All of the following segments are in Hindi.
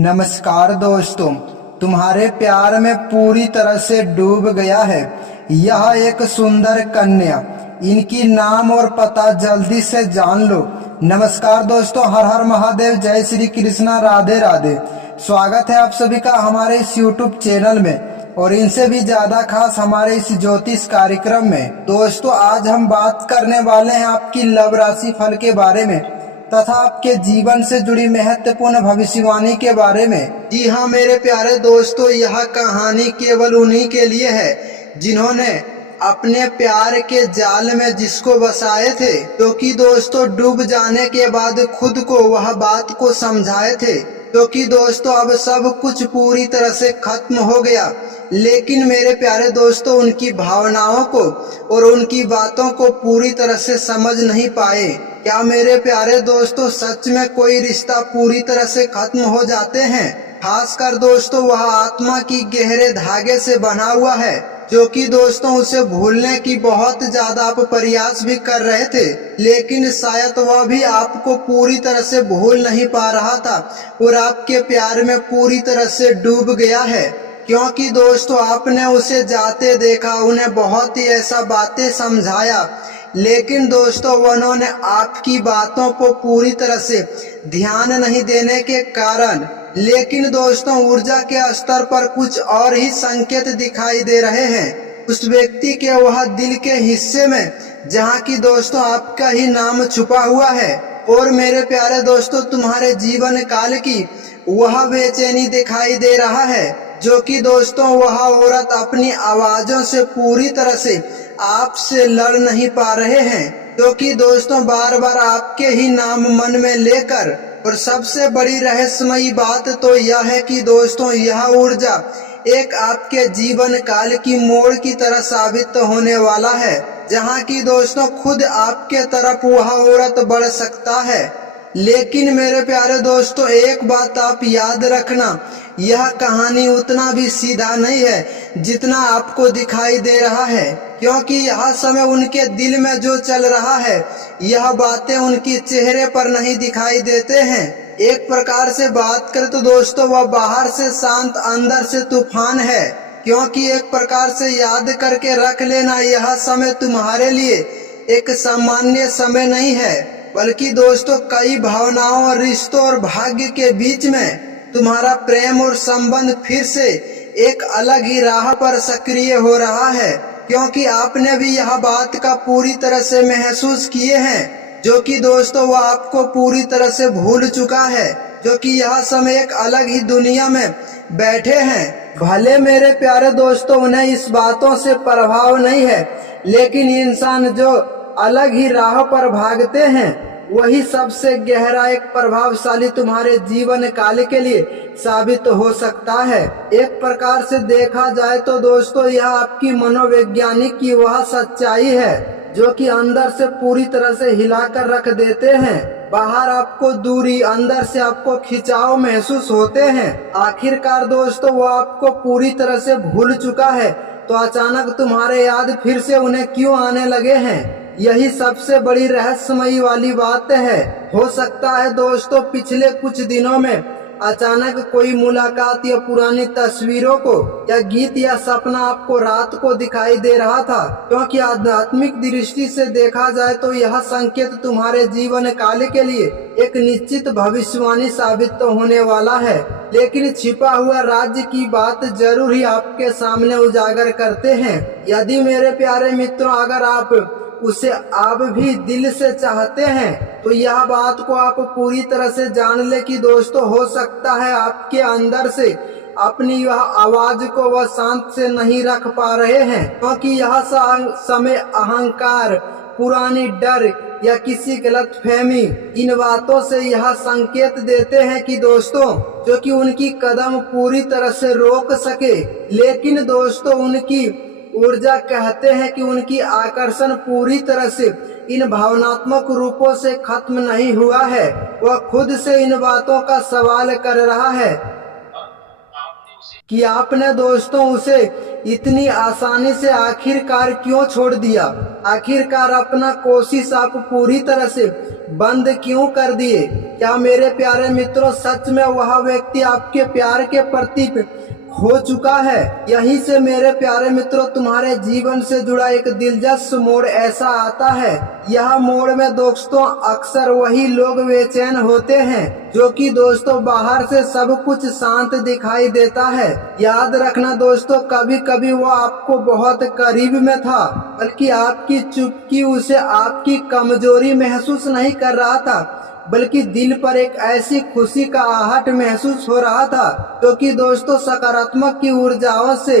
नमस्कार दोस्तों, तुम्हारे प्यार में पूरी तरह से डूब गया है। यह एक सुंदर कन्या, इनकी नाम और पता जल्दी से जान लो। नमस्कार दोस्तों, हर हर महादेव, जय श्री कृष्णा, राधे राधे। स्वागत है आप सभी का हमारे इस YouTube चैनल में और इनसे भी ज्यादा खास हमारे इस ज्योतिष कार्यक्रम में। दोस्तों, आज हम बात करने वाले हैं आपकी लव राशि फल के बारे में तथा आपके जीवन से जुड़ी महत्वपूर्ण भविष्यवाणी के बारे में। जी हाँ मेरे प्यारे दोस्तों, यह कहानी केवल उन्हीं के लिए है जिन्होंने अपने प्यार के जाल में जिसको बसाए थे, क्योंकि दोस्तों डूब जाने के बाद खुद को वह बात को समझाए थे। क्योंकि दोस्तों अब सब कुछ पूरी तरह से खत्म हो गया, लेकिन मेरे प्यारे दोस्तों उनकी भावनाओं को और उनकी बातों को पूरी तरह से समझ नहीं पाए। क्या मेरे प्यारे दोस्तों सच में कोई रिश्ता पूरी तरह से खत्म हो जाते हैं? खासकर दोस्तों वह आत्मा की गहरे धागे से बना हुआ है, जो कि दोस्तों उसे भूलने की बहुत ज्यादा आप प्रयास भी कर रहे थे, लेकिन शायद वह भी आपको पूरी तरह से भूल नहीं पा रहा था और आपके प्यार में पूरी तरह से डूब गया है। क्योंकि दोस्तों आपने उसे जाते देखा, उन्हें बहुत ही ऐसा बातें समझाया, लेकिन दोस्तों उन्होंने आपकी बातों को पूरी तरह से ध्यान नहीं देने के कारण, लेकिन दोस्तों ऊर्जा के स्तर पर कुछ और ही संकेत दिखाई दे रहे हैं उस व्यक्ति के वह दिल के हिस्से में, जहाँ की दोस्तों आपका ही नाम छुपा हुआ है। और मेरे प्यारे दोस्तों तुम्हारे जीवन काल की वह बेचैनी दिखाई दे रहा है, जो कि दोस्तों वह औरत अपनी आवाजों से पूरी तरह से आपसे लड़ नहीं पा रहे हैं, क्योंकि दोस्तों बार बार आपके ही नाम मन में लेकर। और सबसे बड़ी रहस्यमयी बात तो यह है कि दोस्तों यह ऊर्जा एक आपके जीवन काल की मोड़ की तरह साबित होने वाला है, जहाँ की दोस्तों खुद आपके तरफ वह औरत बढ़ सकता है। लेकिन मेरे प्यारे दोस्तों एक बात आप याद रखना, यह कहानी उतना भी सीधा नहीं है जितना आपको दिखाई दे रहा है, क्योंकि यह समय उनके दिल में जो चल रहा है यह बातें उनकी चेहरे पर नहीं दिखाई देते हैं। एक प्रकार से बात करें तो दोस्तों वह बाहर से शांत, अंदर से तूफान है। क्योंकि एक प्रकार से याद करके रख लेना, यह समय तुम्हारे लिए एक सामान्य समय नहीं है, बल्कि दोस्तों कई भावनाओं, रिश्तों और भाग्य के बीच में तुम्हारा प्रेम और संबंध फिर से एक अलग ही राह पर सक्रिय हो रहा है। क्योंकि आपने भी यह बात का पूरी तरह से महसूस किए हैं, जो कि दोस्तों वह आपको पूरी तरह से भूल चुका है, जो कि यह समय एक अलग ही दुनिया में बैठे हैं। भले मेरे प्यारे दोस्तों उन्हें इस बातों से प्रभाव नहीं है, लेकिन इंसान जो अलग ही राह पर भागते हैं वही सबसे गहरा एक प्रभावशाली तुम्हारे जीवन काल के लिए साबित हो सकता है। एक प्रकार से देखा जाए तो दोस्तों यह आपकी मनोवैज्ञानिक की वह सच्चाई है जो कि अंदर से पूरी तरह से हिलाकर रख देते हैं। बाहर आपको दूरी, अंदर से आपको खिंचाव महसूस होते हैं। आखिरकार दोस्तों वो आपको पूरी तरह से भूल चुका है, तो अचानक तुम्हारे याद फिर से उन्हें क्यों आने लगे हैं? यही सबसे बड़ी रहस्यमयी वाली बात है। हो सकता है दोस्तों पिछले कुछ दिनों में अचानक कोई मुलाकात या पुरानी तस्वीरों को या गीत या सपना आपको रात को दिखाई दे रहा था, क्योंकि आध्यात्मिक दृष्टि से देखा जाए तो यह संकेत तुम्हारे जीवन काल के लिए एक निश्चित भविष्यवाणी साबित तो होने वाला है। लेकिन छिपा हुआ राज्य की बात जरूर ही आपके सामने उजागर करते हैं। यदि मेरे प्यारे मित्रों अगर आप उसे आप भी दिल से चाहते हैं तो यह बात को आप पूरी तरह से जान ले कि दोस्तों हो सकता है आपके अंदर से अपनी यह आवाज को वह शांत से नहीं रख पा रहे हैं, क्योंकि यह समय अहंकार, पुरानी डर या किसी गलत फहमी, इन बातों से यह संकेत देते हैं कि दोस्तों जो कि उनकी कदम पूरी तरह से रोक सके। लेकिन दोस्तों उनकी ऊर्जा कहते हैं कि उनकी आकर्षण पूरी तरह से इन भावनात्मक रूपों से खत्म नहीं हुआ है। वह खुद से इन बातों का सवाल कर रहा है कि आपने दोस्तों उसे इतनी आसानी से आखिरकार क्यों छोड़ दिया? आखिरकार अपना कोशिश आप पूरी तरह से बंद क्यों कर दिए? क्या मेरे प्यारे मित्रों, सच में वह व्यक्ति आपके प्यार के प्रतीक हो चुका है? यहीं से मेरे प्यारे मित्रों, तुम्हारे जीवन से जुड़ा एक दिलचस्प मोड़ ऐसा आता है। यह मोड़ में दोस्तों अक्सर वही लोग बेचैन होते हैं जो कि दोस्तों बाहर से सब कुछ शांत दिखाई देता है। याद रखना दोस्तों, कभी कभी वो आपको बहुत करीब में था, बल्कि आपकी चुप्पी उसे आपकी कमजोरी महसूस नहीं कर रहा था, बल्कि दिल पर एक ऐसी खुशी का आहट महसूस हो रहा था, क्योंकि दोस्तों सकारात्मक की ऊर्जाओं से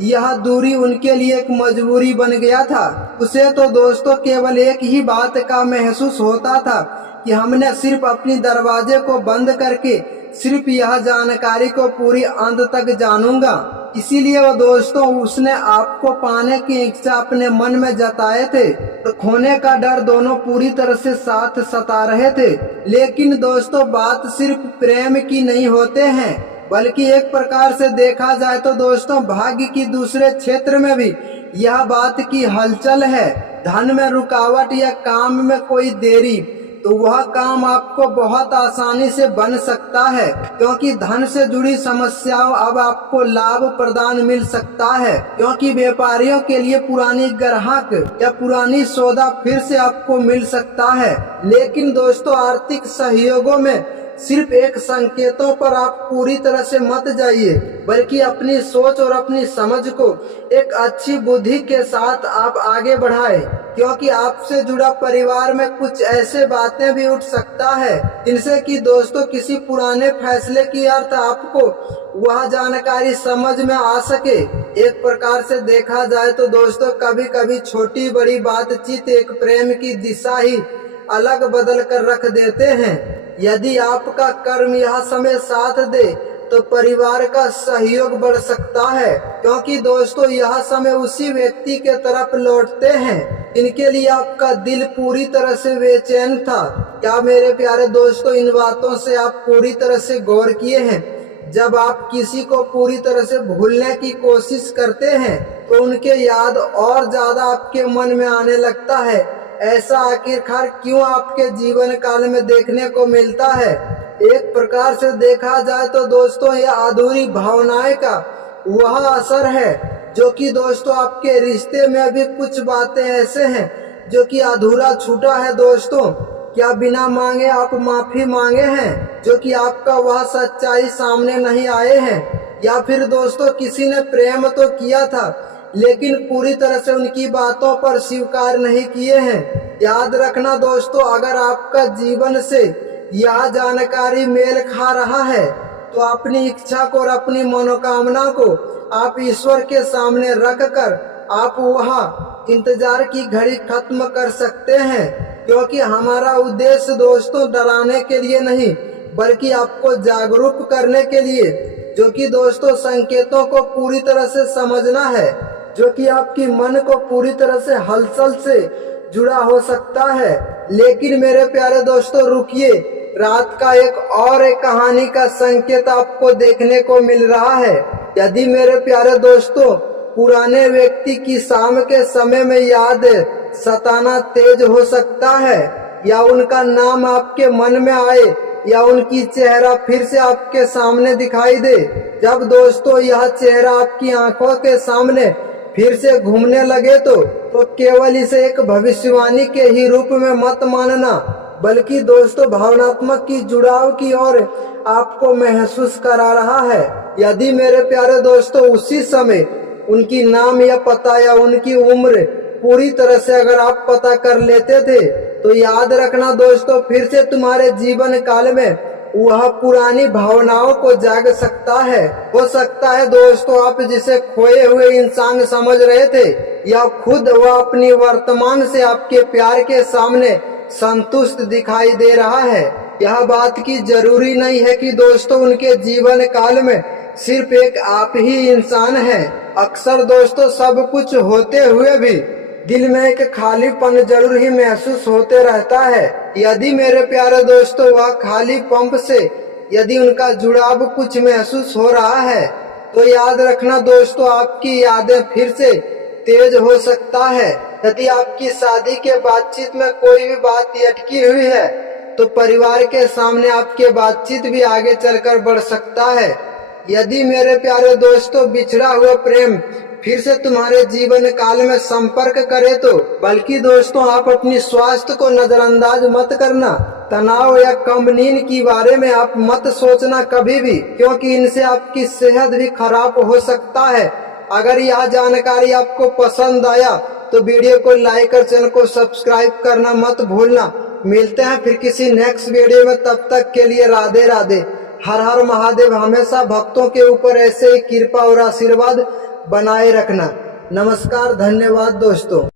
यह दूरी उनके लिए एक मजबूरी बन गया था। उसे तो दोस्तों केवल एक ही बात का महसूस होता था कि हमने सिर्फ अपनी दरवाजे को बंद करके सिर्फ यह जानकारी को पूरी अंत तक जानूंगा। इसीलिए वो दोस्तों उसने आपको पाने की इच्छा अपने मन में जताए थे और खोने का डर दोनों पूरी तरह से साथ सता रहे थे। लेकिन दोस्तों बात सिर्फ प्रेम की नहीं होते हैं, बल्कि एक प्रकार से देखा जाए तो दोस्तों भाग्य की दूसरे क्षेत्र में भी यह बात की हलचल है। धन में रुकावट या काम में कोई देरी, तो वह काम आपको बहुत आसानी से बन सकता है, क्योंकि धन से जुड़ी समस्याओं अब आपको लाभ प्रदान मिल सकता है, क्योंकि व्यापारियों के लिए पुरानी ग्राहक या पुरानी सौदा फिर से आपको मिल सकता है। लेकिन दोस्तों आर्थिक सहयोगों में सिर्फ एक संकेतों पर आप पूरी तरह से मत जाइए, बल्कि अपनी सोच और अपनी समझ को एक अच्छी बुद्धि के साथ आप आगे बढ़ाएं, क्योंकि आपसे जुड़ा परिवार में कुछ ऐसे बातें भी उठ सकता है जिनसे कि दोस्तों किसी पुराने फैसले की अर्थ आपको वह जानकारी समझ में आ सके। एक प्रकार से देखा जाए तो दोस्तों कभी कभी छोटी बड़ी बातचीत एक प्रेम की दिशा ही अलग बदल कर रख देते हैं। यदि आपका कर्म यह समय साथ दे तो परिवार का सहयोग बढ़ सकता है, क्योंकि दोस्तों यह समय उसी व्यक्ति के तरफ लौटते हैं जिनके लिए आपका दिल पूरी तरह से बेचैन था। क्या मेरे प्यारे दोस्तों इन बातों से आप पूरी तरह से गौर किए हैं? जब आप किसी को पूरी तरह से भूलने की कोशिश करते हैं तो उनके याद और ज्यादा आपके मन में आने लगता है। ऐसा आखिरकार क्यों आपके जीवन काल में देखने को मिलता है? एक प्रकार से देखा जाए तो दोस्तों यह अधूरी भावनाएं का वह असर है जो कि दोस्तों आपके रिश्ते में भी कुछ बातें ऐसे हैं जो कि अधूरा छूटा है। दोस्तों क्या बिना मांगे आप माफी मांगे हैं जो कि आपका वह सच्चाई सामने नहीं आए हैं? या फिर दोस्तों किसी ने प्रेम तो किया था लेकिन पूरी तरह से उनकी बातों पर स्वीकार नहीं किए हैं? याद रखना दोस्तों, अगर आपका जीवन से यह जानकारी मेल खा रहा है तो अपनी इच्छा को और अपनी मनोकामना को आप ईश्वर के सामने रख कर आप वह इंतजार की घड़ी खत्म कर सकते हैं, क्योंकि हमारा उद्देश्य दोस्तों डराने के लिए नहीं बल्कि आपको जागरूक करने के लिए, जो कि दोस्तों संकेतों को पूरी तरह से समझना है, जो कि आपकी मन को पूरी तरह से हलचल से जुड़ा हो सकता है। लेकिन मेरे प्यारे दोस्तों रुकिए, रात का एक कहानी का संकेत आपको देखने को मिल रहा है। यदि मेरे प्यारे दोस्तों पुराने व्यक्ति की शाम के समय में याद सताना तेज हो सकता है, या उनका नाम आपके मन में आए, या उनकी चेहरा फिर से आपके सामने दिखाई दे, जब दोस्तों यह चेहरा आपकी आंखों के सामने फिर से घूमने लगे तो केवल इसे एक भविष्यवाणी के ही रूप में मत मानना, बल्कि दोस्तों भावनात्मक की जुड़ाव की ओर आपको महसूस करा रहा है। यदि मेरे प्यारे दोस्तों उसी समय उनकी नाम या पता या उनकी उम्र पूरी तरह से अगर आप पता कर लेते थे तो याद रखना दोस्तों फिर से तुम्हारे जीवन काल में वह पुरानी भावनाओं को जाग सकता है। हो सकता है दोस्तों आप जिसे खोए हुए इंसान समझ रहे थे, या खुद वह अपनी वर्तमान से आपके प्यार के सामने संतुष्ट दिखाई दे रहा है। यह बात की जरूरी नहीं है कि दोस्तों उनके जीवन काल में सिर्फ एक आप ही इंसान है। अक्सर दोस्तों सब कुछ होते हुए भी दिल में एक खालीपन जरूर ही महसूस होते रहता है। यदि मेरे प्यारे दोस्तों वह खाली पंप से यदि उनका जुड़ाव कुछ महसूस हो रहा है तो याद रखना दोस्तों, आपकी यादें फिर से तेज हो सकता है। यदि आपकी शादी के बातचीत में कोई भी बात अटकी हुई है तो परिवार के सामने आपके बातचीत भी आगे चलकर बढ़ सकता है। यदि मेरे प्यारे दोस्तों बिछड़ा हुआ प्रेम फिर से तुम्हारे जीवन काल में संपर्क करे तो बल्कि दोस्तों आप अपनी स्वास्थ्य को नजरअंदाज मत करना। तनाव या कम नींद के बारे में आप मत सोचना कभी भी, क्योंकि इनसे आपकी सेहत भी खराब हो सकता है। अगर यह जानकारी आपको पसंद आया तो वीडियो को लाइक और चैनल को सब्सक्राइब करना मत भूलना। मिलते हैं फिर किसी नेक्स्ट वीडियो में, तब तक के लिए राधे राधे। हर हर महादेव। हमेशा भक्तों के ऊपर ऐसे ही कृपा और आशीर्वाद बनाए रखना। नमस्कार, धन्यवाद दोस्तों।